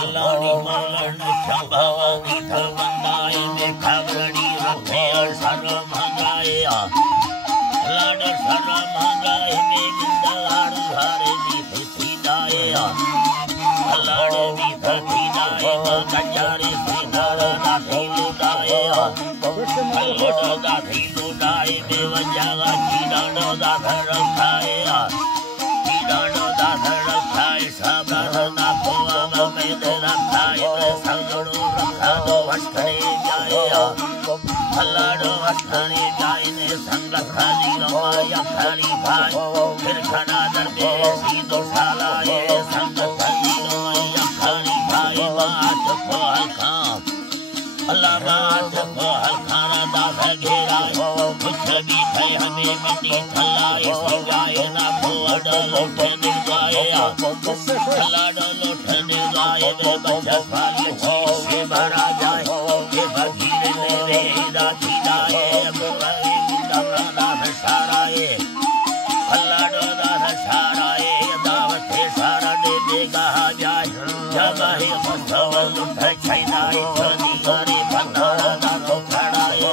अल्लाहनी मौलन शंभावानी थवंदाए में खबरनी रखे सर मंगाए लाड सर मंगाए में बिंदलाड़ घरे दी सीधाए लाड़ दी सीधाए गजारे सीधार दा सीधाए अल्लाह दा सीधाए में वजागा चीडानो दा रखाए चीडानो दा रखाए साबर ना खोवा में रखाए संगड़ो रखा दो वटने जाए अल्लाह वटने जाए ने संग खाली रमाया खाली भाई फिर खड़ा दरबे सीधो सालाए संग खाली रमाया खाली भाई बात को हल्का अल्लाह बात को हल्का दा घेरा कुछ भी थे हमें मंडी थलाई सिगाए ना खोड़ लोटने जाए अल्लाह लोटने जाए वे बच्चा वाली चीज से भरा जाए ये बगीरे मेरे दादी दाए बुराई दमना साराए अल्लाह दा साराए दावत सारा दे देगा जाए जब है फसवल उठ छैनाए चली गरी बंदारा दा खड़ाए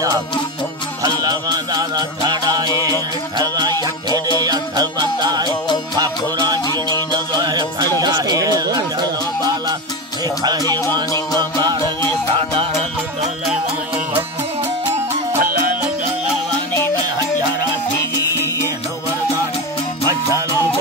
अल्लाह दा खड़ाए ठगाया तेरे अथवंदाए पाखुरा जीनी दगाए खड़ाए लजलो बाला खाईवानी मारगे साधार लुटले अल्लाह लुटलेवानी में हजारा थी नवरदान अच्छा लोग